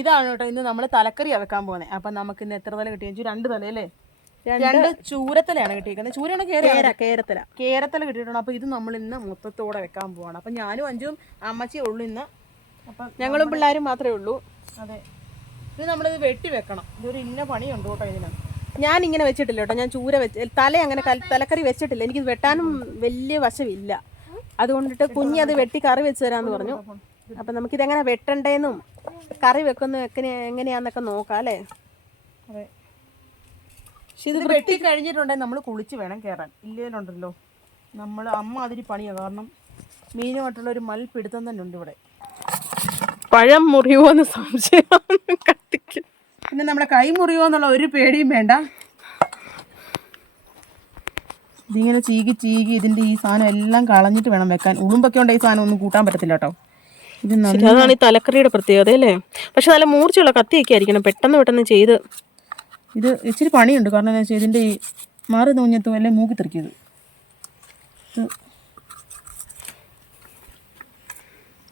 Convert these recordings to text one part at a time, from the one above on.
ഇതാണ് കേട്ടോ ഇന്ന് നമ്മൾ തലക്കറിയാണ് വെക്കാൻ പോകുന്നത്. അപ്പം നമുക്ക് ഇന്ന് എത്ര തല കിട്ടിയ 2 തലയല്ലേ? 2 ചൂരത്തലയാണ് കിട്ടിയിരിക്കുന്നത്. ചൂരയാണ് കേരത്തല കിട്ടിയിട്ടുണ്ട്. അപ്പോൾ ഇത് നമ്മൾ ഇന്ന് മൊത്തത്തോടെ വെക്കാൻ പോവാണ്. അപ്പം ഞാനും അഞ്ചും അമ്മച്ചിയേ ഉള്ളൂ ഇന്ന്. അപ്പം ഞങ്ങളും പിള്ളേരും മാത്രമേ ഉള്ളൂ. അതെ, ഇത് നമ്മളിത് വെട്ടി വെക്കണം. ഇതൊരു ഇന്ന പണിയുണ്ട് കേട്ടോ ഇതിന്. ഞാൻ ഇങ്ങനെ വെച്ചിട്ടില്ല കേട്ടോ. ഞാൻ ചൂര വെച്ച് തല അങ്ങനെ തലക്കറി വെച്ചിട്ടില്ല. എനിക്ക് വെട്ടാനും വലിയ വശമില്ല. അതുകൊണ്ടിട്ട് കുഞ്ഞത് വെട്ടി കറി വെച്ച് തരാമെന്ന് പറഞ്ഞു. അപ്പം നമുക്കിതെങ്ങനെ വെട്ടണ്ടേന്നും കറി വെക്കുന്ന എങ്ങനെയാന്നൊക്കെ നോക്കാം അല്ലേ? അതെ, പക്ഷെ ഇത് വെട്ടി കഴിഞ്ഞിട്ടുണ്ടെങ്കിൽ നമ്മൾ കുളിച്ച് വേണം കയറാൻ. ഇല്ലേലുണ്ടല്ലോ നമ്മൾ അമ്മ അതിരി പണിയാണ്. കാരണം മീനുമായിട്ടുള്ള ഒരു മൽപ്പിടുത്തം തന്നെ ഉണ്ട് ഇവിടെ. പഴം മുറിയുമോ എന്ന് സംശയം. കത്തിക്കും. പിന്നെ നമ്മുടെ കൈ മുറിയുമോ എന്നുള്ള ഒരു പേടിയും വേണ്ട. ഇതിങ്ങനെ ചീകി ഇതിൻ്റെ ഈ സാധനം എല്ലാം കളഞ്ഞിട്ട് വേണം വെക്കാൻ. ഉളുമ്പൊക്കെ ഉണ്ട്, ഈ സാധനം ഒന്നും കൂട്ടാൻ പറ്റത്തില്ല കേട്ടോ. അതാണ് ഈ തലക്കറിയുടെ പ്രത്യേകത അല്ലേ? പക്ഷെ നല്ല മൂർച്ചയുള്ള കത്തിയൊക്കെ ആയിരിക്കണം, പെട്ടെന്ന് ചെയ്ത്. ഇത് ഇച്ചിരി പണിയുണ്ട്. കാരണം എന്താ വെച്ചാൽ ഇതിൻ്റെ ഈ മാറി നൂഞ്ഞത്തും എല്ലാം മൂക്കി തെറിക്കിയത്.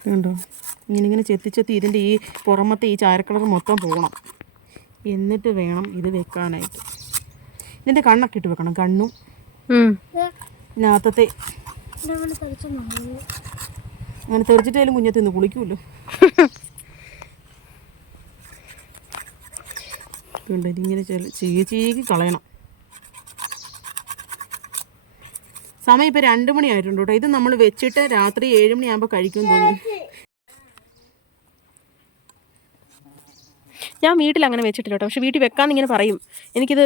കണ്ടോ, ഇങ്ങനെ ചെത്തി ഇതിൻ്റെ ഈ പുറമത്തെ ഈ ചാരക്കളർ മൊത്തം പോകണം. എന്നിട്ട് വേണം ഇത് വെക്കാനായിട്ട്. ഇതിൻ്റെ കണ്ണൊക്കെ ഇട്ട് വെക്കണം. കണ്ണും ഇതിനകത്തത്തെ അങ്ങനെ തെറിച്ചിട്ടായാലും കുഞ്ഞത്ത് നിന്ന് കുളിക്കുമല്ലോ. ഇതിങ്ങനെ ചീകി കളയണം. സമയം ഇപ്പോൾ 2 മണിയായിട്ടുണ്ട് കേട്ടോ. ഇത് നമ്മൾ വെച്ചിട്ട് രാത്രി 7 മണിയാകുമ്പോൾ കഴിക്കും തോന്നുന്നു. ഞാൻ വീട്ടിൽ അങ്ങനെ വെച്ചിട്ടില്ല കേട്ടോ. പക്ഷെ വീട്ടിൽ വെക്കാന്ന് ഇങ്ങനെ പറയും. എനിക്കിത്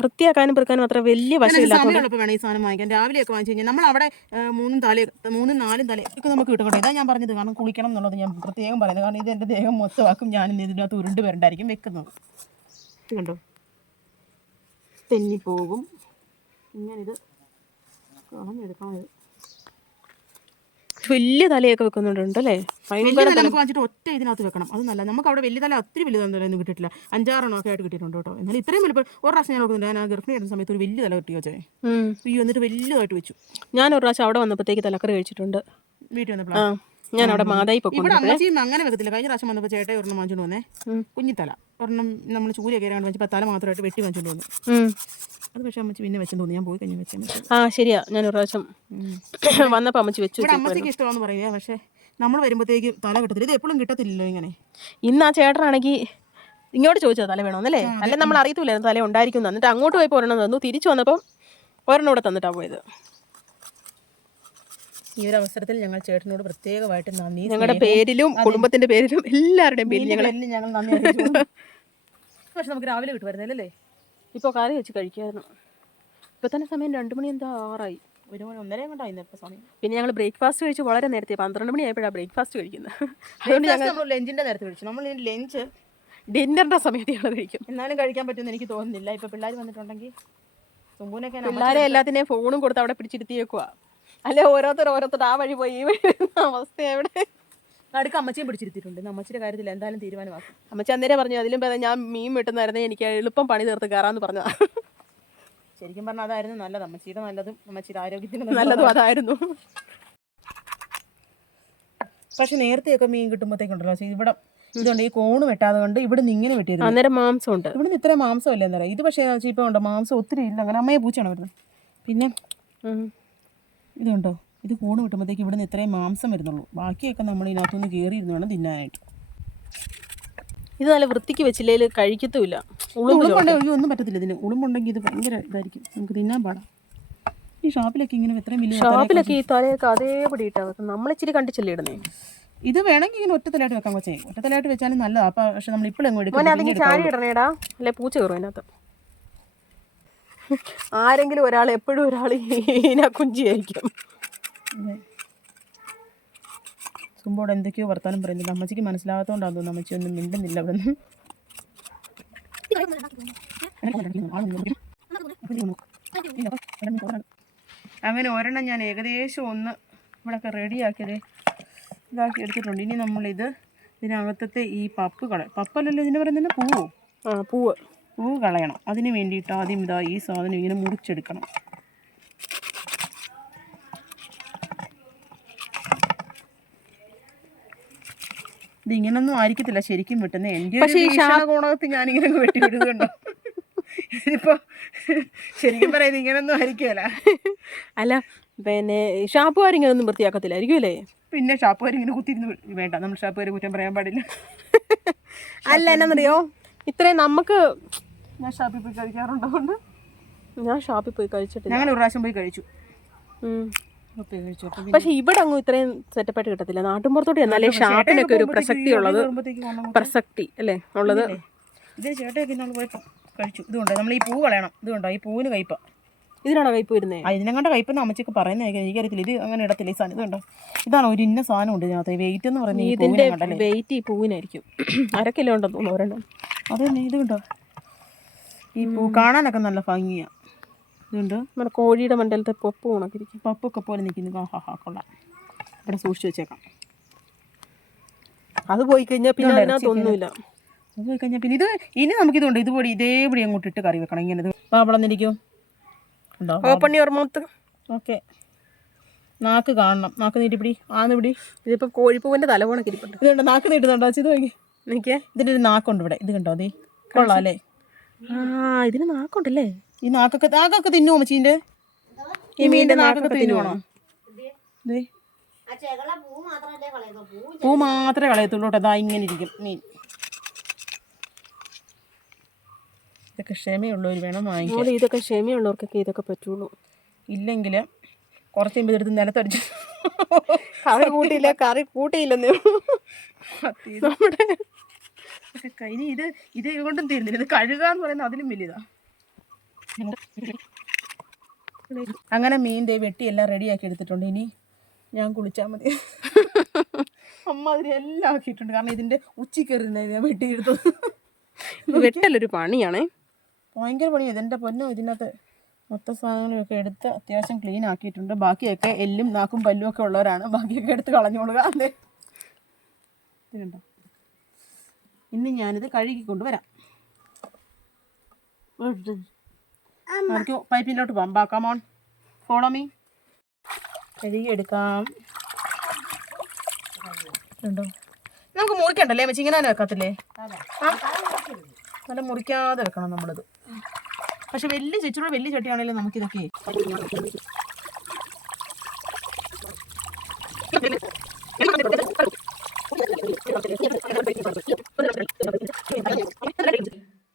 വൃത്തിയാക്കാനും പെറുക്കാനും അത്ര വലിയ വശമില്ല. സമയമുള്ളപ്പോൾ വേണം ഈ സാധനം വാങ്ങിക്കാൻ. രാവിലെയൊക്കെ വാങ്ങിച്ചു കഴിഞ്ഞാൽ നമ്മൾ അവിടെ 3-4 തലയൊക്കെ നമുക്ക് കിട്ടും കേട്ടോ. ഇതാ ഞാൻ പറഞ്ഞത്. കാരണം കുളിക്കണം എന്നുള്ളത് ഞാൻ പ്രത്യേകം പറയുന്നത്. കാരണം ഇത് എൻ്റെ ദേഹം മൊത്തമാക്കും. ഞാൻ ഇതിനകത്ത് ഉരുണ്ട് വരണ്ടായിരിക്കും വെക്കുന്നത്. ഇത് കണ്ടോ, തെന്നിപ്പോകും. ഇങ്ങനിത് കളഞ്ഞെടുക്കണം. ഇത് വലിയ തലയൊക്കെ വെക്കുന്നുണ്ട് അല്ലേ? വലിയ തല നമുക്ക് വാങ്ങിച്ചിട്ട് ഒറ്റ ഇതിനകത്ത് വെക്കണം. അത് നല്ല. നമുക്ക് അവിടെ വലിയ തല ഒത്തിരി വലുതൊന്നും കിട്ടിയിട്ടില്ല. 5-6 ഒക്കെ ആയിട്ട് കിട്ടിയിട്ടുണ്ട് കേട്ടോ. എന്നാൽ ഇത്രയും വലിപ്പം ഒരു പ്രാവശ്യം ഞാൻ നോക്കുന്നുണ്ട്. ഞാൻ ഗർഭിണി ആയിരുന്ന സമയത്ത് ഒരു വലിയ തല കിട്ടി വെച്ചേ. ഈ വന്നിട്ട് വലിയതായിട്ട് വെച്ചു. ഞാൻ ഒരു പ്രാവശ്യം അവിടെ വന്നപ്പോഴത്തേക്ക് തലക്കറി കഴിച്ചിട്ടുണ്ട്. വീട്ടിൽ വന്നപ്പോൾ ഞാൻ അവിടെ മാതായി ഇവിടെ അമ്മച്ചിയും അങ്ങനെ വെക്കത്തില്ല. കഴിഞ്ഞ പ്രാവശ്യം വന്നപ്പോൾ ചേട്ടായി ഒരെണ്ണം വാങ്ങിച്ചോണ്ട് വന്നേ. കുഞ്ഞിത്തല ഒരെണ്ണം നമ്മൾ ചൂരയൊക്കെ കയറാണ്ട് വെച്ചപ്പോൾ തല മാത്രമായിട്ട് വെട്ടി വാങ്ങിച്ചോണ്ട് വന്നു. അത് പക്ഷേ അമ്മച്ചി പിന്നെ വെച്ചെന്ന് തോന്നി. ഞാൻ പോയി കഴിഞ്ഞ് വെച്ചാൽ ശരിയാ. ഞാൻ ഒരു പ്രാവശ്യം വന്നപ്പോൾ അമ്മച്ചി വെച്ചു. ഇവിടെ അമ്മച്ചിക്ക് ഇഷ്ടമാണെന്ന് പറയുക. പക്ഷേ നമ്മൾ വരുമ്പോഴത്തേക്ക് തല കിട്ടത്തില്ല. ഇത് എപ്പോഴും കിട്ടത്തില്ലല്ലോ ഇങ്ങനെ. ഇന്ന് ആ ചേട്ടനാണെങ്കിൽ ഇങ്ങോട്ട് ചോദിച്ചത് തല വേണമെന്നല്ലേ? അല്ലെ നമ്മൾ അറിയത്തില്ലായിരുന്നു തല ഉണ്ടായിരിക്കും. എന്നിട്ട് അങ്ങോട്ട് പോയപ്പോൾ ഒരെണ്ണം തന്നു. തിരിച്ചു വന്നപ്പം ഒരെണ്ണം കൂടെ തന്നിട്ടാണ് പോയത്. ഈ ഒരു അവസരത്തിൽ ഞങ്ങൾ ചേട്ടനോട് പ്രത്യേകമായിട്ട് നന്ദി. ഞങ്ങളുടെ പേരിലും കുടുംബത്തിന്റെ പേരിലും എല്ലാവരുടെയും പേരിലും ഞങ്ങൾ നന്ദി അറിയിച്ചു. പക്ഷെ നമുക്ക് രാവിലെ കിട്ടുമായിരുന്നല്ലേ? ഇപ്പോൾ കറി വെച്ച് കഴിക്കായിരുന്നു. ഇപ്പം തന്നെ സമയം 2 മണി എന്താ 6 1 മണി 1:30 കൊണ്ടായിരുന്നു ഇപ്പോൾ സമയം. പിന്നെ ഞങ്ങൾ ബ്രേക്ക്ഫാസ്റ്റ് കഴിച്ച് വളരെ നേരത്തെ 12 മണി ആയപ്പോഴാണ് ബ്രേക്ക്ഫാസ്റ്റ് കഴിക്കുന്നത്. അതുകൊണ്ട് നമ്മൾ ലഞ്ചിൻ്റെ നേരത്തെ കഴിച്ചു. നമ്മൾ ലഞ്ച് ഡിന്നറിൻ്റെ സമയത്ത് ഞങ്ങൾ കഴിക്കും. എന്നാലും കഴിക്കാൻ പറ്റുമെന്ന് എനിക്ക് തോന്നുന്നില്ല. ഇപ്പോൾ പിള്ളേർ വന്നിട്ടുണ്ടെങ്കിൽ തുമ്പൂനൊക്കെ പിള്ളേരെ എല്ലാത്തിനെയും ഫോണും കൊടുത്ത് അവിടെ പിടിച്ചിരുത്തിയേക്കുക. അല്ലെ ഓരോരുത്തർ ആ വഴി പോയി ഈ വഴി അവസ്ഥ. എവിടെ അടുക്ക് അമ്മച്ചിയും പിടിച്ചിരുത്തിയിട്ടുണ്ട്. അമ്മച്ചിയുടെ കാര്യത്തിൽ എന്തായാലും തീരുമാനമാക്കും. അമ്മച്ചി അന്നേരം പറഞ്ഞു അതിലും ഭേദം ഞാൻ മീൻ വെട്ടുന്നായിരുന്നേ എനിക്ക് എളുപ്പം പണി തീർത്ത് കയറാമെന്ന് പറഞ്ഞതാണ്. ശരിക്കും പറഞ്ഞാൽ അതായിരുന്നു നല്ലത്. അമ്മച്ചിയുടെ നല്ലതും അമ്മച്ചിയുടെ ആരോഗ്യത്തിന് നല്ലതും അതായിരുന്നു. പക്ഷെ നേരത്തെയൊക്കെ മീൻ കിട്ടുമ്പോഴത്തേക്കുണ്ടല്ലോ ഇവിടെ ഇതുകൊണ്ട് ഈ കോണ് വെട്ടാതെ കൊണ്ട് ഇവിടെ നിന്ന് ഇങ്ങനെ വെട്ടിയിരുന്നു. അന്നേരം മാംസം ഉണ്ട്. ഇവിടെ നിന്ന് ഇത്രയും മാംസം അല്ലേ എന്നറിയാം. ഇത് പക്ഷേ ഇപ്പം ഉണ്ടോ മാംസം ഒത്തിരി ഇല്ല. അങ്ങനെ അമ്മയെ പൂച്ചയാണ് വരുന്നത്. പിന്നെ ഇതുണ്ടോ, ഇത് കൂണ് കിട്ടുമ്പോഴത്തേക്ക് ഇവിടെ നിന്ന് ഇത്രയും മാംസം വരുന്നുള്ളൂ. ബാക്കിയൊക്കെ നമ്മൾ ഇതിനകത്തുനിന്ന് കയറിയിരുന്നു വേണം തിന്നാനായിട്ട്. ഇത് നല്ല വൃത്തിക്ക് വെച്ചില്ലെങ്കിൽ കഴിക്കത്തുമില്ല. ഉളുമ്പുണ്ടെങ്കിൽ ഒന്നും പറ്റത്തില്ല ഇതിന്. ഉളുമ്പുണ്ടെങ്കിൽ ഇത് ഭയങ്കര ഇതായിരിക്കും, നമുക്ക് തിന്നാൻ പാടാം. ഈ ഷാപ്പിലൊക്കെ ഇങ്ങനെ എത്രയും വലിയ ഷാപ്പിലൊക്കെ ഈ തലയൊക്കെ അതേപടി ഇട്ടാൽ നമ്മളിച്ചിരി കണ്ടിച്ചല്ലേ ഇടുന്നേ. ഇത് വേണമെങ്കിൽ ഇങ്ങനെ ഒറ്റത്തലായിട്ട് വെക്കാൻ കൊച്ചേ. ഒറ്റത്തലായിട്ട് വെച്ചാലും നല്ലതാണ്. അപ്പം പക്ഷെ നമ്മൾ ഇപ്പോഴും എങ്ങോട്ട് എടുക്കും. ചാരി ഇടണേടാ, അല്ലെ പൂച്ച കയറും അതിനകത്ത്. ആരെങ്കിലും ഒരാൾ എപ്പോഴും ഒരാൾ ഇതിനെ കുഞ്ചിയായിരിക്കും. സുമ്പോട് എന്തൊക്കെയോ വർത്താനം പറയുന്നില്ല. അമ്മച്ചിക്ക് മനസ്സിലാകാത്തതുകൊണ്ടാണെന്ന് തോന്നുന്നു അമ്മച്ചി ഒന്നും മിണ്ടുന്നില്ല അവിടെ നിന്ന്. അങ്ങനെ ഒരെണ്ണം ഞാൻ ഏകദേശം ഒന്ന് ഇവിടെയൊക്കെ റെഡിയാക്കിയത് ഇതാക്കി എടുത്തിട്ടുണ്ട്. ഇനി നമ്മളിത് ഇതിനകത്തത്തെ ഈ പപ്പല്ലല്ലോ ഇതിന് പറയുന്നത്, പൂവ് കളയണം. അതിന് വേണ്ടിയിട്ട് ആദ്യം ഇതാ ഈ സാധനം ഇങ്ങനെ മുറിച്ചെടുക്കണം. ഇത് ഇങ്ങനൊന്നും ആയിരിക്കത്തില്ല ശരിക്കും വെട്ടുന്നത്. എൻ്റെ പക്ഷേ ഈ കോണകത്ത് ഞാനിങ്ങനെ വെട്ടി വിടുന്നുണ്ടോ? ഇതിപ്പോ ശരിക്കും പറയുന്നത് ഇങ്ങനൊന്നും ആയിരിക്കുമല്ല. അല്ല പിന്നെ ഷാപ്പുകാർ ഒന്നും വൃത്തിയാക്കത്തില്ലായിരിക്കും അല്ലേ? പിന്നെ ഷാപ്പുകാർ ഇങ്ങനെ കുത്തിരുന്ന് വേണ്ട, നമ്മൾ ഷാപ്പുകാരെ കുറ്റം പറയാൻ പാടില്ല. അല്ല എന്നാന്നറിയോ, ഇത്രയും നമുക്ക് ഞാൻ ഷാപ്പിൽ പോയി കഴിക്കാറുണ്ട്. ഞാൻ ഷാപ്പിൽ പോയി കഴിച്ചിട്ടില്ല. ഞങ്ങൾ ഒരു പ്രാവശ്യം പോയി കഴിച്ചു. പക്ഷെ ഇവിടെ അങ്ങ് ഇത്രയും സെറ്റപ്പായിട്ട് കിട്ടത്തില്ല. നാട്ടിൻപുറത്തോട്ട് എന്നാലേ ഷാപ്പിനൊക്കെ ഒരു പ്രസക്തി ഉള്ളത്, പ്രസക്തി അല്ലേ ഉള്ളത്. ഇത് ചേട്ടയൊക്കെ നമ്മൾ പോയി കഴിച്ചു. ഇതുകൊണ്ട് നമ്മൾ ഈ പൂ കളയണം. ഇതുകൊണ്ടോ ഈ പൂവിന് കയ്പ. ഇതിനാണോ കയ്പ് വരുന്നത്? ഇതിനെങ്ങാണ്ട് കയ്പെന്ന് അമ്മച്ചൊക്കെ പറയുന്നത് എനിക്കറിയത്തില്ല. ഇത് അങ്ങനെ ഇടത്തില്ല ഈ സാധനം. ഇതുണ്ടോ, ഇതാണ് ഒരു ഇന്ന സാധനം ഉണ്ട് ഇതിനകത്ത്. വെയിറ്റ് എന്ന് പറയുന്നത് ഇതിന്റെ വെയിറ്റ് ഈ പൂവിനായിരിക്കും. 1/2 കിലോ ഉണ്ടെന്ന് തോന്നുന്നു ഒരെണ്ണം. അത് തന്നെ. ഇത് കണ്ടോ, ഈ പൂ കാണാനൊക്കെ നല്ല ഭംഗിയാണ്. ഇതുണ്ട് നമ്മുടെ കോഴിയുടെ മണ്ടലത്തെ പപ്പ് ഉണക്കിരിക്കും. പപ്പൊക്കെ പോലെ നിൽക്കുന്നു. കൊള്ളാം. ഇവിടെ സൂക്ഷിച്ച് വെച്ചേക്കാം. അത് പോയി കഴിഞ്ഞാൽ പിന്നെ അതിനകത്തൊന്നുമില്ല. അത് പോയി കഴിഞ്ഞാൽ പിന്നെ ഇത് ഇനി നമുക്കിതുണ്ട് ഇതുപോലെ ഇതേപടി അങ്ങോട്ട് ഇട്ട് കറി വെക്കണം. ഇങ്ങനെ പാപ്പളന്നിരിക്കും. Open your mouth. ഓക്കെ, നാക്ക് കാണണം. നാക്ക് നീട്ടിപ്പിടി. ആന്നിപ്പിടി. ഇതിപ്പോൾ കോഴിപ്പൂവിൻ്റെ തല പോണക്കിരിപ്പുണ്ട്. ഇതുണ്ട് നാക്ക് നീട്ടുന്നുണ്ടോ? ഇത് നോക്കി നിൽക്കേ. ഇതിൻ്റെ ഒരു നാക്കുണ്ട് ഇവിടെ. ഇത് കണ്ടോ? അതേ കൊള്ളാം അല്ലേ? ഇതിന് നാക്കുണ്ടല്ലേ? ഈ നാക്കൊക്കെ തിന്നുമോ മച്ചീൻ്റെ? ഈ മീനിൻ്റെ നാക്കൊക്കെ തിന്നുവാണോ? പൂ മാത്രമേ കളയത്തുള്ളൂ കേട്ടോ. അതാ ഇങ്ങനെ ഇരിക്കും മീൻ. ഇതൊക്കെ ക്ഷമയുള്ളവർ വേണം വാങ്ങിക്കാൻ. ഇതൊക്കെ ക്ഷമയുള്ളവർക്കൊക്കെ ഇതൊക്കെ പറ്റുള്ളൂ. ഇല്ലെങ്കിൽ കുറച്ച് കഴിയുമ്പോൾ ഇതെടുത്ത് നിലത്തടിച്ച് കറി കൂട്ടിയില്ല, കറി കൂട്ടിയില്ലെന്ന് നമ്മുടെ ഇനി ഇത് കൊണ്ടും തീരുന്നില്ല. ഇത് കഴുകാന്ന് പറയുന്നത് അതിലും വലുതാ. അങ്ങനെ മീൻ വെട്ടി എല്ലാം റെഡിയാക്കി എടുത്തിട്ടുണ്ട്. ഇനി ഞാൻ കുളിച്ചാൽ മതി. അമ്മ അതിന് എല്ലാം ആക്കിയിട്ടുണ്ട്. കാരണം ഇതിൻ്റെ ഉച്ചക്കറിയുന്ന ഞാൻ വെട്ടിയെടുത്തത്. വെട്ടലൊരു പണിയാണേ, ഭയങ്കര പണിയാണ്. ഇതെൻ്റെ പൊന്നോ, ഇതിനകത്ത് മൊത്തം സാധനങ്ങളൊക്കെ എടുത്ത് അത്യാവശ്യം ക്ലീൻ ആക്കിയിട്ടുണ്ട്. ബാക്കിയൊക്കെ എല്ലും നാക്കും പല്ലും ഒക്കെ ഉള്ളവരാണ്. ബാക്കിയൊക്കെ എടുത്ത് കളഞ്ഞോളുക. അല്ലേ? ഇതുണ്ടോ, ഇനി ഞാനിത് കഴുകി കൊണ്ടുവരാം. നമുക്ക് പൈപ്പിലോട്ട് പോകാം. Come on follow me. കഴുകി എടുക്കാം. ഉണ്ടോ, നമുക്ക് മുറിക്കണ്ടല്ലേ മച്ചി? ഇങ്ങനെ വെക്കത്തില്ലേ? നല്ല മുറിക്കാതെ വെക്കണം നമ്മളിത്. പക്ഷെ വലിയ ചേച്ചിയുടെ വലിയ ചട്ടിയാണെങ്കിലും നമുക്കിതൊക്കെ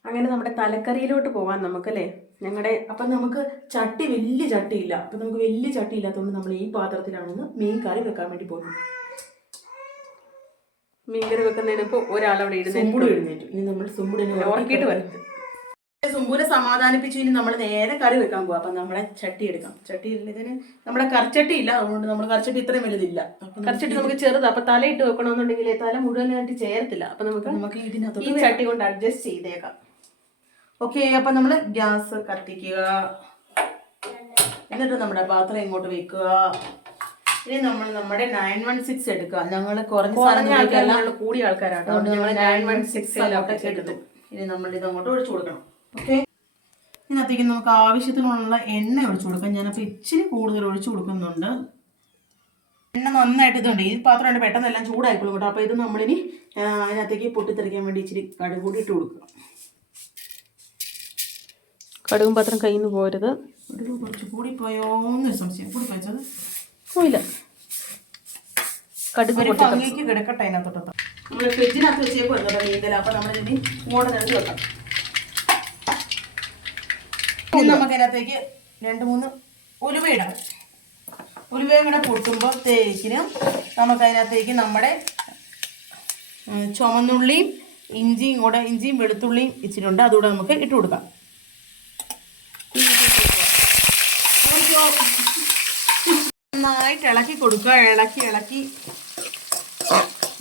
അങ്ങനെ നമ്മുടെ തലക്കറിയിലോട്ട് പോകാൻ നമുക്കല്ലേ. അപ്പം നമുക്ക് ചട്ടി വലിയ ചട്ടിയില്ല. അപ്പം നമുക്ക് വലിയ ചട്ടി ഇല്ലാത്തതുകൊണ്ട് നമ്മൾ ഈ പാത്രത്തിലാണെന്ന് മീൻ കറി വെക്കാൻ വേണ്ടി പോകുന്നത്. മീൻകറി വെക്കുന്നതിന് ഇപ്പോൾ ഒരാളവിടെ എഴുന്നേറ്റു. ഇനി നമ്മൾ സുമ്പുടിനെ ഉറക്കിയിട്ട് വരരുത്. സുമ്പൂരെ സമാധാനിപ്പിച്ചു. ഇനി നമ്മൾ നേരെ കറി വെക്കാൻ പോവാം. അപ്പം നമ്മളെ ചട്ടി എടുക്കാം. ചട്ടി ഇതിന് നമ്മുടെ കറിച്ചട്ടി ഇല്ല, അതുകൊണ്ട് നമ്മൾ കറിച്ചട്ടി ഇത്രയും വലുതില്ല. കറിച്ചട്ടി നമുക്ക് ചെറുത്. അപ്പം തലയിട്ട് വെക്കണമെന്നുണ്ടെങ്കിൽ തല മുഴുവനായിട്ട് ചേരത്തില്ല. അപ്പം നമുക്ക് ഇതിനകത്ത് ഈ ചട്ടി കൊണ്ട് അഡ്ജസ്റ്റ് ചെയ്തേക്കാം. ഓക്കെ, അപ്പം നമ്മൾ ഗ്യാസ് കത്തിക്കുക. എന്നിട്ട് നമ്മുടെ പാത്രം ഇങ്ങോട്ട് വെക്കുക. ഇനി നമ്മൾ നമ്മുടെ 916 എടുക്കുക. ഞങ്ങൾ കുറഞ്ഞ ആൾക്കാരാണ്, കൂടിയ ആൾക്കാരാണ്. അതുകൊണ്ട് ഞങ്ങൾ 916 എടുത്തു. ഇനി നമ്മൾ ഇത് അങ്ങോട്ട് ഒഴിച്ചു കൊടുക്കണം. ഓക്കെ, ഇതിനകത്തേക്ക് നമുക്ക് ആവശ്യത്തിനുള്ള എണ്ണ ഒഴിച്ചു കൊടുക്കാം. ഞാനപ്പോൾ ഇച്ചിരി കൂടുതൽ ഒഴിച്ചു കൊടുക്കുന്നുണ്ട്. എണ്ണ നന്നായിട്ട് ഇതുണ്ട്. ഈ പാത്രം ഉണ്ട് പെട്ടെന്ന് എല്ലാം ചൂടായിക്കോളും കേട്ടോ. അപ്പോൾ ഇത് നമ്മളിനി അതിനകത്തേക്ക് പൊട്ടിത്തെറിക്കാൻ വേണ്ടി ഇച്ചിരി കടുക് കൂടി ഇട്ട് കൊടുക്കുക. കടുകും പാത്രം കയ്യിൽ നിന്ന് പോരുത്. കടുക് കുറച്ച് കൂടിപ്പോയോന്നൊരു സംശയം. കൂടിപ്പോയത് പോയില്ല. കടുക് ഭംഗിക്ക് കിടക്കട്ടെ. അതിനകത്തോട്ട് നമ്മൾ ഫ്രിഡ്ജിനകത്ത് വെച്ചേക്കും വരുന്നുണ്ടോ മീൻകല. അപ്പം നമ്മളിനി ഇങ്ങോട്ട് നിരത്തി വെക്കാം. ഇനി നമുക്ക് അതിനകത്തേക്ക് 2-3 ഉലുവ ഇടാം. ഉലുവയും കൂടെ പൊട്ടുമ്പോൾ തേക്കിനും നമുക്കതിനകത്തേക്ക് നമ്മുടെ ചുമന്നുള്ളിയും ഇഞ്ചിയും വെളുത്തുള്ളിയും ഇച്ചിട്ടുണ്ട്. അതുകൂടെ നമുക്ക് ഇട്ട് കൊടുക്കാം. നന്നായിട്ട് ഇളക്കി കൊടുക്കുക. ഇളക്കി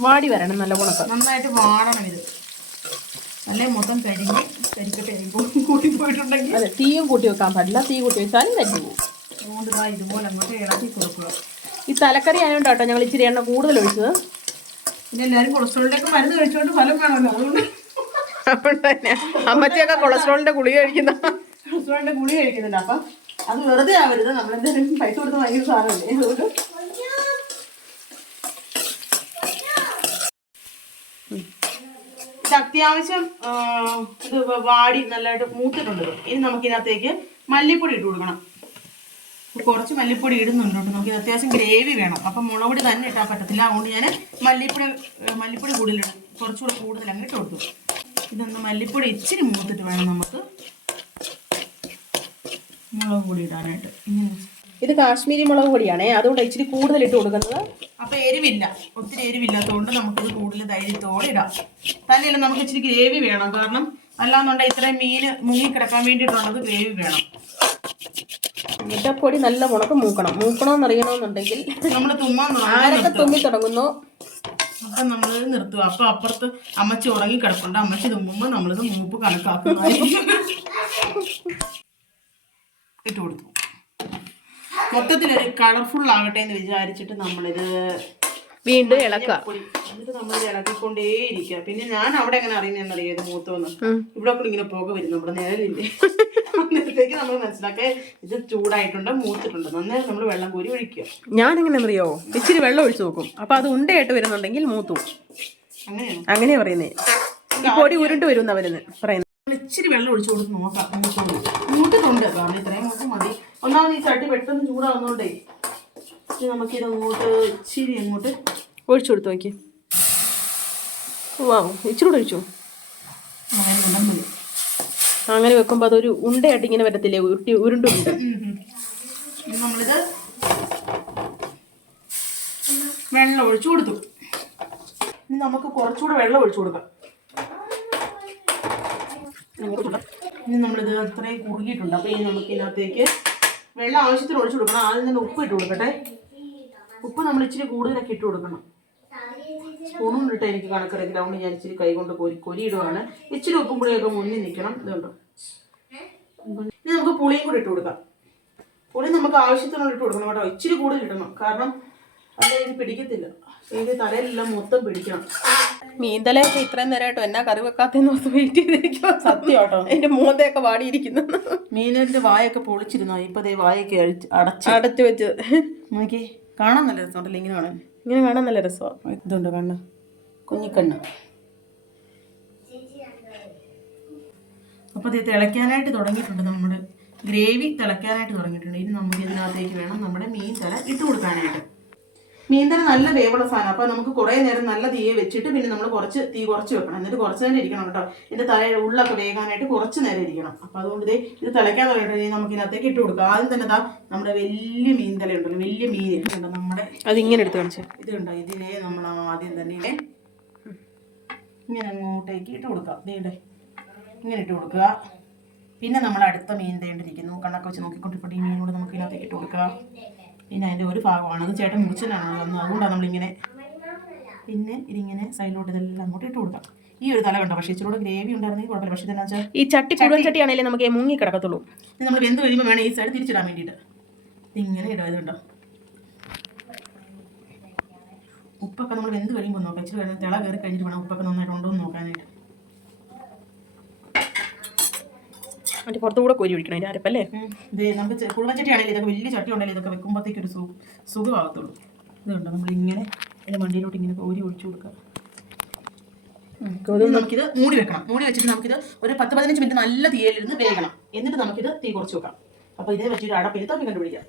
വാടി വരണം. നല്ല ഉണക്കം നന്നായിട്ട് വാടണം. ഇത് നല്ല മൊത്തം കരിക്കട്ടെ കൂട്ടിപ്പോയിട്ടുണ്ടെങ്കിൽ അതെ, തീയും കൂട്ടി വെക്കാൻ പാടില്ല. തീ കൂട്ടി വെച്ചാലും കരിഞ്ഞു പോകും. അതുകൊണ്ട് ഇതുപോലെ അങ്ങോട്ട് ഇളക്കി കൊടുക്കുക. ഈ തലക്കറി ആയതുകൊണ്ട് കേട്ടോ ഞങ്ങൾ ഇച്ചിരി എണ്ണ കൂടുതൽ ഒഴിച്ചത്. പിന്നെ എല്ലാവരും കൊളസ്ട്രോളിൻ്റെയൊക്കെ മരുന്ന് കഴിച്ചുകൊണ്ട് ഫലം വേണമല്ലോ. അതുകൊണ്ട് തന്നെ അമ്മച്ചിയൊക്കെ കൊളസ്ട്രോളിൻ്റെ ഗുളിക കഴിക്കുന്നുണ്ട്. അപ്പം അത് വെറുതെ ആവരുത്. നമ്മളെന്തായാലും പൈസ കൊടുത്ത് വാങ്ങിയ സാധനമല്ലേ. അതുകൊണ്ട് ഇത് അത്യാവശ്യം ഇത് വാടി നല്ലതായിട്ട് മൂത്തിട്ടുണ്ട്. ഇനി നമുക്കിതിനകത്തേക്ക് മല്ലിപ്പൊടി ഇട്ട് കൊടുക്കണം. കുറച്ച് മല്ലിപ്പൊടി ഇടുന്നുണ്ട് കേട്ടോ. നമുക്ക് അത്യാവശ്യം ഗ്രേവി വേണം. അപ്പം മുളക് പൊടി തന്നെ ഇട്ടാൽ പറ്റത്തില്ല. അതുകൊണ്ട് ഞാൻ മല്ലിപ്പൊടി കൂടുതലിടും. കുറച്ചുകൂടെ കൂടുതൽ അങ്ങ് ഇട്ട് കൊടുത്തു. ഇതൊന്ന് മല്ലിപ്പൊടി ഇച്ചിരി മൂത്തിട്ട് വേണം നമുക്ക് മുളക് പൊടി ഇടാനായിട്ട്. ഇത് കാശ്മീരി മുളക് പൊടിയാണേ, അതുകൊണ്ട് ഇച്ചിരി കൂടുതൽ ഇട്ട് കൊടുക്കുന്നത്. അപ്പം എരിവില്ല, ഒത്തിരി എരിവില്ലാത്തതുകൊണ്ട് നമുക്കിത് കൂടുതൽ ധൈര്യത്തോടെ ഇടാം. തന്നെയല്ല നമുക്ക് ഇച്ചിരി ഗ്രേവി വേണം. കാരണം അല്ലാന്നുണ്ടെങ്കിൽ ഇത്രയും മീൻ മുങ്ങിക്കിടക്കാൻ വേണ്ടിയിട്ടുള്ളത് ഗ്രേവി വേണം. മുട്ടപ്പൊടി നല്ല മുളക് മൂക്കണമെന്നറിയണമെന്നുണ്ടെങ്കിൽ നമ്മൾ ആരൊക്കെ തുമ്മി തുടങ്ങുന്നു അപ്പം നമ്മളിത് നിർത്തുക. അപ്പം അപ്പുറത്ത് അമ്മച്ചി ഉറങ്ങി കിടപ്പുണ്ട്. അമ്മച്ചി തുമ്മുമ്പോൾ നമ്മളിത് മൂപ്പ് കണക്കാക്കുന്നതായിരിക്കും. ഇട്ട് കൊടുത്തു. മൊത്തത്തിലൊരു കളർഫുൾ ആകട്ടെ എന്ന് വിചാരിച്ചിട്ട് നമ്മളിത് വീണ്ടും ഇളക്കുക. എന്നിട്ട് നമ്മളിത് ഇളക്കിക്കൊണ്ടേയിരിക്കുക. പിന്നെ ഞാൻ അവിടെ എങ്ങനെ അറിയുന്നതെന്നറിയാം ഇത് മൂത്തോന്ന്. ഇവിടെ കൂടി ഇങ്ങനെ പുക വരും നമ്മുടെ നേരലില്ലേ. അന്നേരത്തേക്ക് നമ്മൾ മനസ്സിലാക്കുക ഇത് ചൂടായിട്ടുണ്ട്, മൂത്തിട്ടുണ്ട്. നന്നായി നമ്മൾ വെള്ളം കോരി ഒഴിക്കുക. ഞാൻ എങ്ങനെയാണെന്നറിയോ, ഇച്ചിരി വെള്ളം ഒഴിച്ചു നോക്കും. അപ്പൊ അത് ഉണ്ടയായിട്ട് വരുന്നുണ്ടെങ്കിൽ മൂത്തു. അങ്ങനെയാ പറയുന്നേ. ഈ പൊടി ഉരുണ്ട് വരുന്ന പറയുന്നത്. ഇച്ചിരി വെള്ളം ഒഴിച്ചു കൊടുത്ത് നോക്കാം. മൂത്തിട്ടുണ്ട്. കാരണം ഇത്രയും മൂത്ത് മതി. ഒന്നാമത് ഈ ചട്ടി പെട്ടെന്ന് ചൂടാവുന്നോണ്ടേ നമുക്കിത് ഇച്ചിരി അങ്ങോട്ട് ഒഴിച്ചു കൊടുത്തു നോക്കി. വാ, ഇച്ചിരി കൂടെ ഒഴിച്ചു. അങ്ങനെ വെക്കുമ്പോൾ അതൊരു ഉണ്ടയായിട്ട് ഇങ്ങനെ വരത്തില്ലേ, ഉരുണ്ടുണ്ട്. നമ്മളിത് വെള്ളം ഒഴിച്ചു കൊടുത്തു. ഇനി നമുക്ക് കുറച്ചുകൂടെ വെള്ളം ഒഴിച്ചു കൊടുക്കാം. ഇനി നമ്മളിത് അത്രയും കുറുകിയിട്ടുണ്ട്. അപ്പോൾ ഇനി നമുക്ക് ഇതിനകത്തേക്ക് വെള്ളം ആവശ്യത്തിന് ഒഴിച്ചു കൊടുക്കണം. ആദ്യം തന്നെ ഉപ്പ് ഇട്ട് കൊടുക്കട്ടെ. ഉപ്പ് നമ്മൾ ഇച്ചിരി കൂടുതലൊക്കെ ഇട്ട് കൊടുക്കണം. സ്പൂണും ഇട്ട് എനിക്ക് കണക്കറിയില്ല. അതുകൊണ്ട് ഞാൻ ഇച്ചിരി കൈ കൊണ്ട് കൊരിയിടുവാണ്. ഇച്ചിരി ഉപ്പും പുളിയൊക്കെ മുന്നിൽ നിൽക്കണം. ഇതുണ്ടോ. ഇനി നമുക്ക് പുളിയും കൂടി ഇട്ട് കൊടുക്കാം. പുളി നമുക്ക് ആവശ്യത്തിനുള്ള ഇട്ട് കൊടുക്കണം കേട്ടോ. ഇച്ചിരി കൂടുതൽ ഇടണം. കാരണം അത് ഇത് പിടിക്കത്തില്ല. ഇത് തലയിലെല്ലാം മൊത്തം പിടിക്കണം. മീൻതലയൊക്കെ ഇത്രയും നേരമായിട്ടോ എന്നാ കറി വെക്കാത്തെന്ന് വെയിറ്റ് ചെയ്തിരിക്കുമോ. സത്യം കേട്ടോ, എൻ്റെ മോന്തയൊക്കെ വാടിയിരിക്കുന്നു. മീനിന്റെ വായൊക്കെ പൊളിച്ചിരുന്നോ. ഇപ്പൊ ദേ വായൊക്കെ അടച്ചു വെച്ച് നോക്കി. കാണാൻ നല്ല രസമുണ്ടല്ലോ. ഇങ്ങനെ കാണാൻ നല്ല രസമാണ്. ഇതുണ്ട് കണ്ണ്, കുഞ്ഞിക്കണ്ണ്. അപ്പോൾ ഇത് തിളയ്ക്കാനായിട്ട് തുടങ്ങിയിട്ടുണ്ട്. നമ്മുടെ ഗ്രേവി തിളയ്ക്കാനായിട്ട് തുടങ്ങിയിട്ടുണ്ട്. ഇനി നമുക്ക് ഇതിനകത്തേക്ക് വേണം നമ്മുടെ മീൻ തല ഇട്ട് കൊടുക്കാനായിട്ട്. മീൻ തല നല്ല വേവുള്ള സാധനം. അപ്പോൾ നമുക്ക് കുറേ നേരം നല്ല തീയെ വെച്ചിട്ട് പിന്നെ നമ്മൾ തീ കുറച്ച് വെക്കണം. എന്നിട്ട് കുറച്ച് നേരം ഇരിക്കണം കേട്ടോ. ഇതിൻ്റെ തല ഉള്ളൊക്കെ വേകാനായിട്ട് കുറച്ച് നേരം ഇരിക്കണം. അപ്പോൾ അതുകൊണ്ട് ഇത് തിളയ്ക്കാൻ തുടങ്ങിയിട്ട് നമുക്ക് ഇതിനകത്തേക്ക് ഇട്ട് കൊടുക്കുക. ആദ്യം തന്നെ നമ്മുടെ വലിയ മീൻ തല ഉണ്ടല്ലോ, വലിയ മീൻ ഉണ്ടോ നമ്മുടെ, അതിങ്ങനെ എടുത്ത് കാണിച്ചു. ഇത് കണ്ടോ. ഇതിനെ നമ്മൾ ആദ്യം തന്നെ ഇങ്ങനെ അങ്ങോട്ടേക്ക് ഇട്ട് കൊടുക്കുക. ഇതേ ഇങ്ങനെ ഇട്ട് കൊടുക്കുക. പിന്നെ നമ്മൾ അടുത്ത മീൻ തേണ്ടിരിക്കുന്നു. കണ്ണൊക്കെ വെച്ച് നോക്കിക്കൊണ്ടിരിക്കും. ഈ മീനോട് നമുക്ക് ഇതിനകത്തേക്ക് ഇട്ട് കൊടുക്കുക. പിന്നെ അതിൻ്റെ ഒരു ഭാഗമാണ് അത് ചേട്ടൻ മുറിച്ചനാണ് വന്നത്. അതുകൊണ്ടാണ് നമ്മളിങ്ങനെ പിന്നെ ഇതിങ്ങനെ സൈഡിലോട്ട് ഇതെല്ലാം അങ്ങോട്ട് ഇട്ട് കൊടുക്കാം. ഈ ഒരു തല കണ്ടോ. പക്ഷേ ഇച്ചിരി ഗ്രേവി ഉണ്ടായിരുന്നെങ്കിൽ കുഴപ്പമില്ല. പക്ഷേ ഇതെന്നാ വെച്ചാൽ ഈ ചട്ടി മുഴുവൻ ചട്ടി ആണെങ്കിലും നമുക്ക് മുങ്ങി കിടക്കത്തുള്ളൂ. നമ്മൾ വെന്ത് കഴിയുമ്പോൾ വേണം ഈ സൈഡ് തിരിച്ചിടാൻ വേണ്ടിയിട്ട്. ഇങ്ങനെ ഇടുക. ഇതുണ്ടോ. ഉപ്പൊക്കെ നമ്മൾ വെന്ത് കഴിയുമ്പോൾ നോക്കാം. ഇച്ചിരി വേണം തിള കയറി കഴിഞ്ഞിട്ട് വേണം ഉപ്പൊക്കെ നന്നായിട്ട് ഉണ്ടോ എന്ന് നോക്കാനായിട്ട്. അതിൻ്റെ പുറത്തുകൂടെ കോരി ഒഴിക്കണം അതിൻ്റെ അരപ്പല്ലേ. ഇത് നമുക്ക് കുഴുവൻ ചട്ടി ആണെങ്കിലും ഇതൊക്കെ വലിയ ചട്ടി ഉണ്ടെങ്കിൽ ഇതൊക്കെ വെക്കുമ്പോഴത്തേക്ക് ഒരു സുഖമാകത്തുള്ളൂ. ഇതുണ്ടോ. നമ്മളിങ്ങനെ അതിൻ്റെ വണ്ടിയിലോട്ട് ഇങ്ങനെ കോരി ഒഴിച്ചു കൊടുക്കുക. നമുക്കിത് മൂടി വെക്കണം. മൂടി വെച്ചിട്ട് നമുക്കിത് ഒരു 10-15 മിനിറ്റ് നല്ല തീയിലിരുന്ന് വേകണം. എന്നിട്ട് നമുക്കിത് തീ കുറച്ച് വെക്കാം. അപ്പോൾ ഇതേ വെച്ചിട്ട് അടപ്പിൽ തപ്പി കണ്ടുപിടിക്കാം.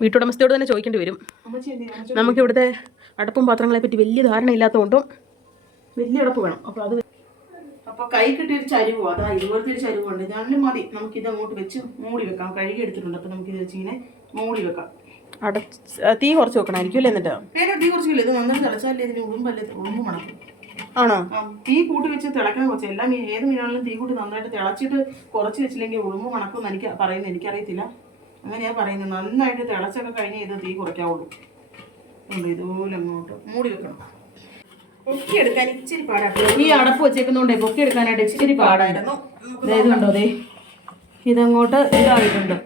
വീട്ടുടമസ്ഥയോട് തന്നെ ചോദിക്കേണ്ടി വരും. നമുക്കിവിടുത്തെ അടപ്പും പാത്രങ്ങളെ പറ്റി വലിയ ധാരണ ഇല്ലാത്തതുകൊണ്ടും വലിയ അടപ്പ് വേണം. അപ്പോൾ കൈ കിട്ടിയൊരു ചരിവ്, അതാ ഇതുപോലത്തെ ഒരു ചരിവുണ്ട്. ഞാനും മതി. നമുക്കിത് അങ്ങോട്ട് വെച്ച് മൂടി വെക്കാം. കഴുകി എടുത്തിട്ടുണ്ട്. അപ്പോൾ നമുക്കിത് വെച്ച് ഇങ്ങനെ മൂടി വെക്കാം. തീ കുറച്ച് വെക്കണമായിരിക്കും അല്ലേ. എന്നിട്ട് തീ കുറച്ചില്ല. ഇത് നന്നായി തിളച്ചാലേ ഇതിന് ഉറുമ്പ് മണക്കും. ആണോ. തീ കൂട്ടി വെച്ച് തിളക്കാൻ കുറച്ച് എല്ലാ ഏത് മീനാണെങ്കിലും തീ കൂട്ടി നന്നായിട്ട് തിളച്ചിട്ട് കുറച്ച് വെച്ചില്ലെങ്കിൽ ഉറുമ്പ് മണക്കും എന്ന് എനിക്കറിയത്തില്ല. അങ്ങനെയാ പറയുന്നത്. നന്നായിട്ട് തിളച്ചൊക്കെ കഴിഞ്ഞ് ഇത് തീ കുറയ്ക്കാവുള്ളൂ. ഇതുപോലെ അങ്ങോട്ട് മൂടി വെക്കണം. പൊക്കിയെടുക്കാൻ ഇച്ചിരി പാടായിരുന്നു. ഈ അടപ്പ് വെച്ചേക്കുന്നതുകൊണ്ടേ പൊക്കിയെടുക്കാനായിട്ട് ഇച്ചിരി പാടായിരുന്നു. ഇത് കണ്ടോ. ദേ ഇതങ്ങോട്ട് ഇതായിട്ടുണ്ട്.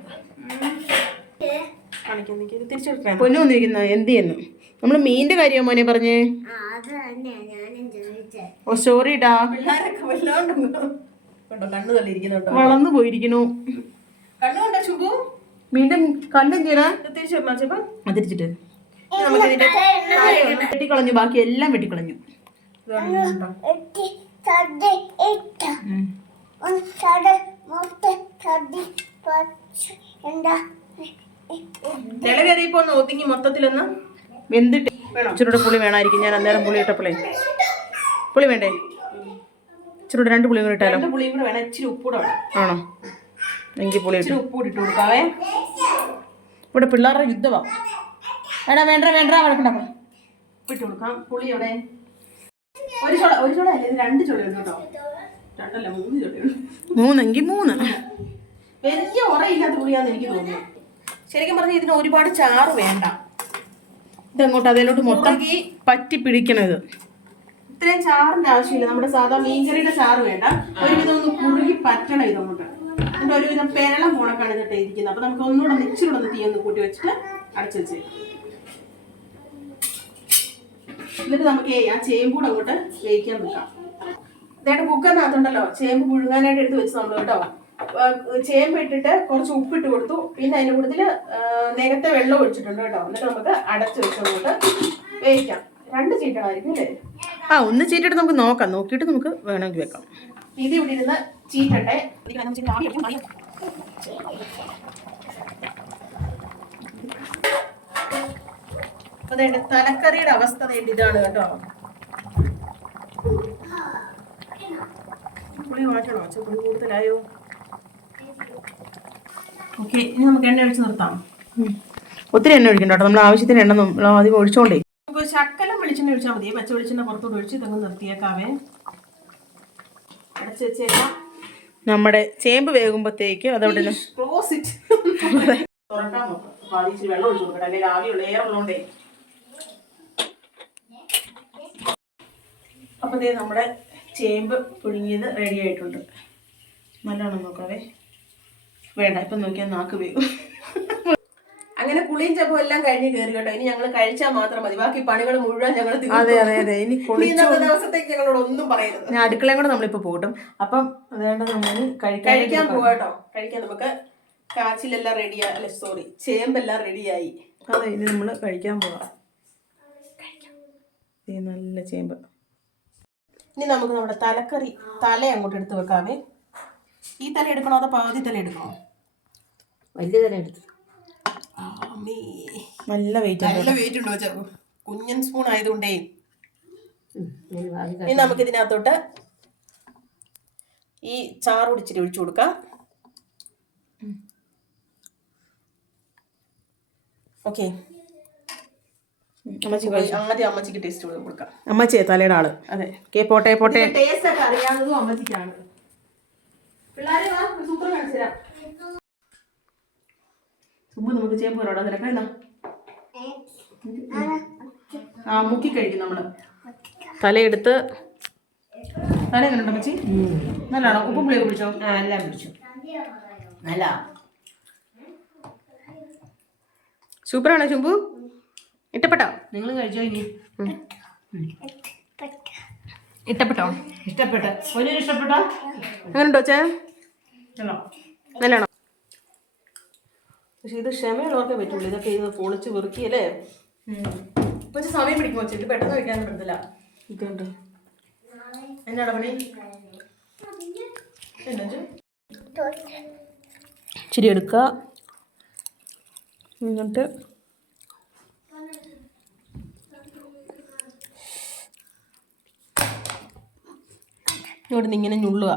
പൊന്നു വന്നിരിക്കുന്ന എന്ത് ചെയ്യുന്നു. നമ്മൾ മീനിന്റെ കാര്യമോ മോനെ പറഞ്ഞേ. ഓ സോറി ഡാ. വളർന്നു പോയിരിക്കുന്നു. മീൻ്റെ കല്ലെന്തിനാ തിരിച്ചിട്ട് വെട്ടിക്കളഞ്ഞു. ബാക്കി എല്ലാം വെട്ടിക്കളഞ്ഞു. തിള കയറിയപ്പോ ഒന്ന് ഒതുങ്ങി മൊത്തത്തിലൊന്ന് വെന്തിട്ട് ഇച്ചിരൂടെ പുളി വേണമായിരിക്കും. ഞാൻ അന്നേരം പുളി ഇട്ടപ്പോളേ പുളി വേണ്ടേ? ഇച്ചിരൂടെ 2 പുളിയും കൂടെ ഇട്ടാലോ? 2 പുളിയും കൂടെ വേണം. ഇച്ചിരി ഉപ്പൂടെ വേണം. ആണോ? എങ്കിൽ പുളി ഇച്ചിരി ഉപ്പൂടി ഇട്ട് കൊടുക്കാവേ. ഇവിടെ പിള്ളേരുടെ യുദ്ധമാണ്. വേണ്ട വേണ്ട വേണ്ട വഴക്കുണ്ടാക്കണം. ഇട്ട് കൊടുക്കാം. പുളി എവിടെ? ഒരു ചുള അല്ലേ, ഇത് 2 ചുളയുണ്ട് കേട്ടോ. 2 അല്ല 3 ചുളയുണ്ട്. 3 എങ്കിൽ 3. വലിയ ഉറയില്ലാത്ത പുളിയാന്ന് എനിക്ക് തോന്നുന്നു. ശരിക്കും പറഞ്ഞാൽ ഇതിന് ഒരുപാട് ചാറ് വേണ്ട. ഇതങ്ങോട്ട് അതിലോട്ട് മൊത്തം പറ്റി പിടിക്കണം. ഇത് ഇത്രയും ചാറിന്റെ ആവശ്യമില്ല. നമ്മുടെ സാധാ മീൻകറിയുടെ ചാറ് വേണ്ട. ഒരുവിധം ഒന്ന് കുറുകി പറ്റണം ഇതങ്ങോട്ട്. എന്നിട്ട് ഒരുവിധം പെരളം പോണക്കാണ് ഇതിട്ട് ഇരിക്കുന്നത്. അപ്പൊ നമുക്ക് ഒന്നുകൂടെ ഇച്ചിരി തീ ഒന്ന് കൂട്ടി വെച്ചിട്ട് അടച്ചു വെച്ച് എന്നിട്ട് നമുക്ക് ആ ചേമ്പൂടെ അങ്ങോട്ട് വേവിക്കാൻ വെക്കാം. ഇതായിട്ട് കുക്കറിനകത്തുണ്ടല്ലോ ചേമ്പ് പുഴുങ്ങാനായിട്ട് എടുത്ത് വെച്ച് നമ്മൾ കേട്ടോ. ചേമ്പ് ഇട്ടിട്ട് കുറച്ച് ഉപ്പിട്ട് കൊടുത്തു. പിന്നെ അതിൻ്റെ കൂട്ടത്തിൽ നേരത്തെ വെള്ളം ഒഴിച്ചിട്ടുണ്ട് കേട്ടോ. എന്നിട്ട് നമുക്ക് അടച്ചു വെച്ചോട്ട് വേവിക്കാം. 2 ചീറ്റണമായിരിക്കും അല്ലേ? 1 ചീറ്റിട്ട് നമുക്ക് നോക്കാം. നോക്കിയിട്ട് നമുക്ക് വേണമെങ്കിൽ വെക്കാം. ഇത് ഇവിടെ ഇരുന്ന് ചീറ്റട്ടെ. അതെ, തലക്കറിയുടെ അവസ്ഥ ഇതാണ് കേട്ടോ. പുളി മാറ്റണോ? പുളി കൂടുതലായോ? ഓക്കെ, ഇനി നമുക്ക് എണ്ണ ഒഴിച്ച് നിർത്താം. ഒത്തിരി എണ്ണ ഒഴിക്കണ്ട കേട്ടോ. നമ്മൾ ആവശ്യത്തിന് എണ്ണ നമ്മൾ ആദ്യം ഒഴിച്ചോണ്ടേ. നമുക്ക് ശക്കലം വെളിച്ചെണ്ണ ഒഴിച്ചാൽ മതി. പച്ച വെളിച്ചെണ്ണ പുറത്തോട്ട് ഒഴിച്ച് ഇതങ്ങ് നിർത്തിയേക്കാവേ. അടച്ച് വെച്ചേക്കാം. നമ്മുടെ ചേമ്പ് വേകുമ്പോഴത്തേക്ക് അതവിടെ തുറക്കാൻ നോക്കാം. അപ്പൊ ആദ്യം ഇച്ചിരി വെള്ളം ഒഴിച്ചു കൊടുക്കട്ടെ, അല്ലെങ്കിൽ ആവിയുള്ള എയർ ഉള്ളതുകൊണ്ടേ. അപ്പൊ നമ്മുടെ ചേമ്പ് പുഴുങ്ങിയത് റെഡി ആയിട്ടുണ്ട്. നല്ലോണം നോക്കാവേ. വേണ്ട, ഇപ്പം നോക്കിയാൽ നാക്ക് വേഗം. അങ്ങനെ പുളിയും ചപ്പും എല്ലാം കഴിഞ്ഞ് കയറി കേട്ടോ. ഇനി ഞങ്ങൾ കഴിച്ചാൽ മാത്രം മതി. ബാക്കി പണികൾ മുഴുവൻ ഞങ്ങൾ അതെ. ഇനി ദിവസത്തേക്ക് ഞങ്ങളോട് ഒന്നും പറയരുത്. ഞാൻ അടുക്കളയും കൂടെ നമ്മളിപ്പോ പോട്ടും. അപ്പം അതുകൊണ്ട് നമ്മൾ കഴിക്കാൻ പോവാട്ടോ. കഴിക്കാൻ നമുക്ക് കാച്ചിലെല്ലാം റെഡിയാ, അല്ലെ സോറി ചേമ്പെല്ലാം റെഡിയായി. അതെ, ഇനി നമ്മൾ കഴിക്കാൻ പോവാം. നല്ല ചേമ്പ്. ഇനി നമുക്ക് നമ്മുടെ തലക്കറി തല അങ്ങോട്ട് എടുത്ത് വെക്കാമേ. ഈ തല എടുക്കണോ അതോ പകുതി തല എടുക്കണോ? വലിയ തല എടുത്തു. നല്ല വെയിറ്റ് ഉണ്ടോ? കുഞ്ഞൻ സ്പൂൺ ആയതുകൊണ്ടേ. ഇനി നമുക്ക് ഇതിനകത്തോട്ട് ഈ ചാറ് ഇച്ചിരി ഒഴിച്ചു കൊടുക്കാം. ഓക്കെ, ആദ്യം അമ്മച്ചിക്ക് ടേസ്റ്റ് കൊടുക്കാം. അമ്മച്ചിയെ തലയുടെ ആള്. അതെ, പോട്ടെ പോട്ടെ. ടേസ്റ്റ് ഒക്കെ അറിയാവുന്നതും അമ്മച്ചിക്കാണ്. പിള്ളേരെ സൂപ്പർ കാണിച്ചു തരാം. നമുക്ക് ചേമ്പ് വരോടാ നിനക്ക്. മുക്കി കഴിക്കും നമ്മള്. തലയെടുത്ത് തല എങ്ങനെ ഉണ്ടോ അമ്മച്ചി? നല്ലതാണോ? ഉപ്പും പുളിയൊക്കെ പിടിച്ചോ? എല്ലാം പിടിച്ചു. നല്ല സൂപ്പറാണോ ചുമ്പു? ഇഷ്ടപ്പെട്ടോ? നിങ്ങൾ കഴിച്ചോ? ഇനി ഇഷ്ടപ്പെട്ടോ? ഇഷ്ടപ്പെട്ട ഒരു ഇഷ്ടപ്പെട്ടോ? അങ്ങനെ ഉണ്ടോ ചേ? നല്ലതാണോ? പക്ഷെ ഇത് ക്ഷമയുള്ളവർക്കേ പറ്റുള്ളൂ. ഇതൊക്കെ ഇത് പൊളിച്ച് വെറുക്കിയല്ലേ. പക്ഷെ സമയം പിടിക്കും. വെച്ചിട്ട് പെട്ടെന്ന് വയ്ക്കാനും പറ്റത്തില്ല. ഇതുണ്ട് എന്നാടാ പണി? ഇച്ചിരി എടുക്കുക. എന്നിട്ട് ഇവിടുന്ന് ഇങ്ങനെ ഞുള്ളുക.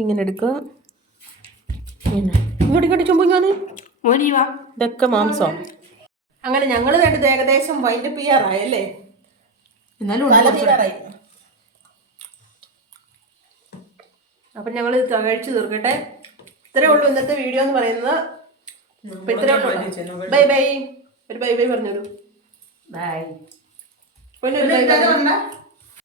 ഇങ്ങനെ എടുക്കുക. ഇങ്ങോട്ട് ചുമ്പിങ്ങാന്ന് ഇതൊക്കെ മാംസം. അങ്ങനെ ഞങ്ങൾ കണ്ടത് ഏകദേശം വൈൻഡപ്പ് ചെയ്യാറായല്ലേ? എന്നാലും അപ്പം ഞങ്ങൾ കഴിച്ചു തീർക്കട്ടെ. ഇത്രേ ഉള്ളൂ ഇന്നത്തെ വീഡിയോ എന്ന് പറയുന്നത്. അപ്പൊ ഇത്രേ ഉള്ളൂ. Bye bye. ഒരു ബൈ ബൈ പറഞ്ഞോളൂ. ബൈ.